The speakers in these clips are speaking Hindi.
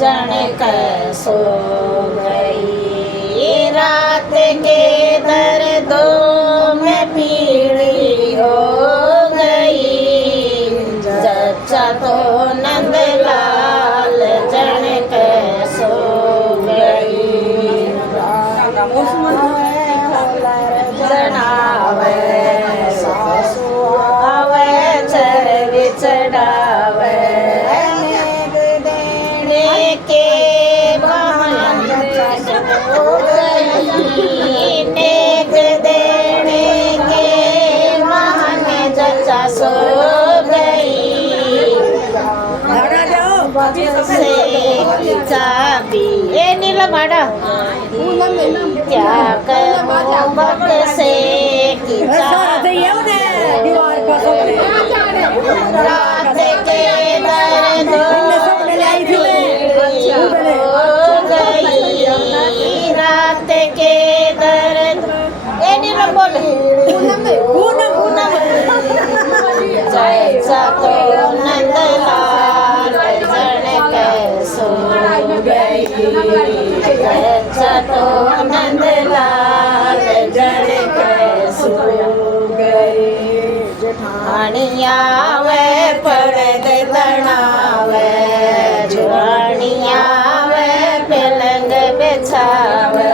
जन सो गई। रात के दर्दों में पीड़ी हो गई। जच्चा तो नंदलाल जन सो गई। जनावे सासू आवे चरवी चढ़ावे। देने के बहाने हो गई। नेक देने के बहाने जच्चा सो गई। से चाबी ए नीला माड़ा क्या करूं वक्त से की चाबी। रात के दर्दों में पीड़ी हो गई। रात के दर्द ए नीला बोल जैसा तो नंदलाल जन सो गई। जैसा तो नंदलाल जन सो गई। जेठानिया वे पड़द तनावे। जुआनिया वे पलंग बिछावे।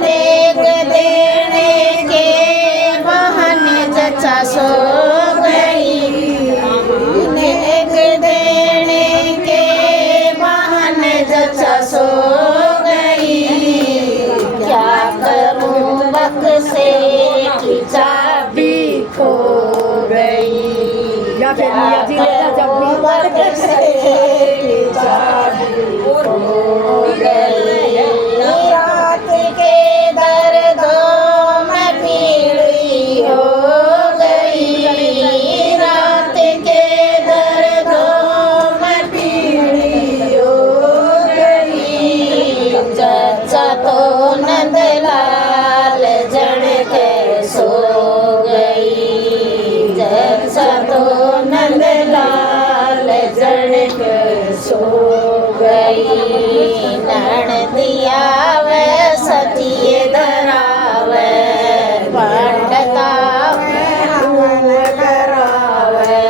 नेक देने के बहाने जच्चा सो गई। नेक देने के बहाने जच्चा सो गई। क्या करूं बक्से की चाबी खो गई। क्या करूं बक्से की चाबी खो गई। रात के दर्दों में पीड़ी हो गई। रात के दर्दों में पीड़ी हो गई। जच्चा तो नंदलाल जन सो गई। जच्चा तो नंदलाल जन सो गई। ननदिया वे सतिये धरावे। पंडता हवन करावे।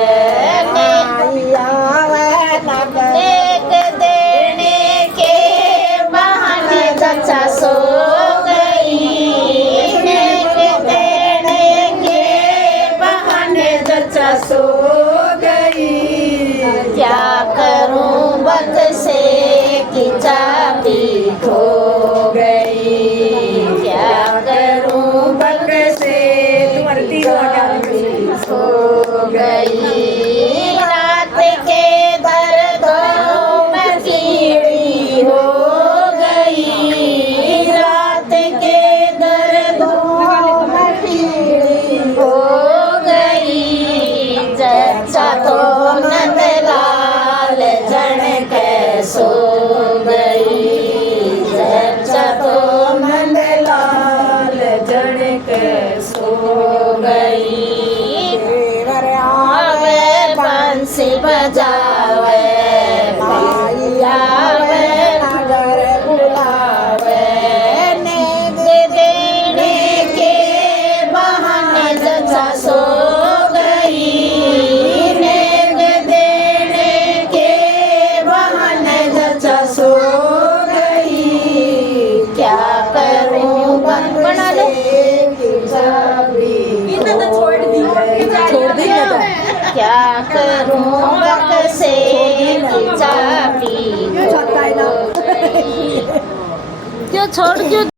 नेक देने के बहाने जच्चा सो गई। नेक देने के बहाने जच्चा सो गई। क्या करूं बक्से की चाबी खो गई। क्या करूं बक्से की चाबी खो गई। रात के दर्दों में पीड़ी हो गई। रात के दर्दों में पीड़ी हो गई। जच्चा तो नंदलाल जन सो गई। जच्चा तो नंदलाल जन सो गई। आवे बंसी बजावे। भाई आवे नगर बुलावे। नेक देने के बहाने जच्चा सो गई। नेक देने के बहाने जच्चा सो गई। क्या करूं बना लो क्या करूं बक्से की चाबी क्यों छोड़ क्यों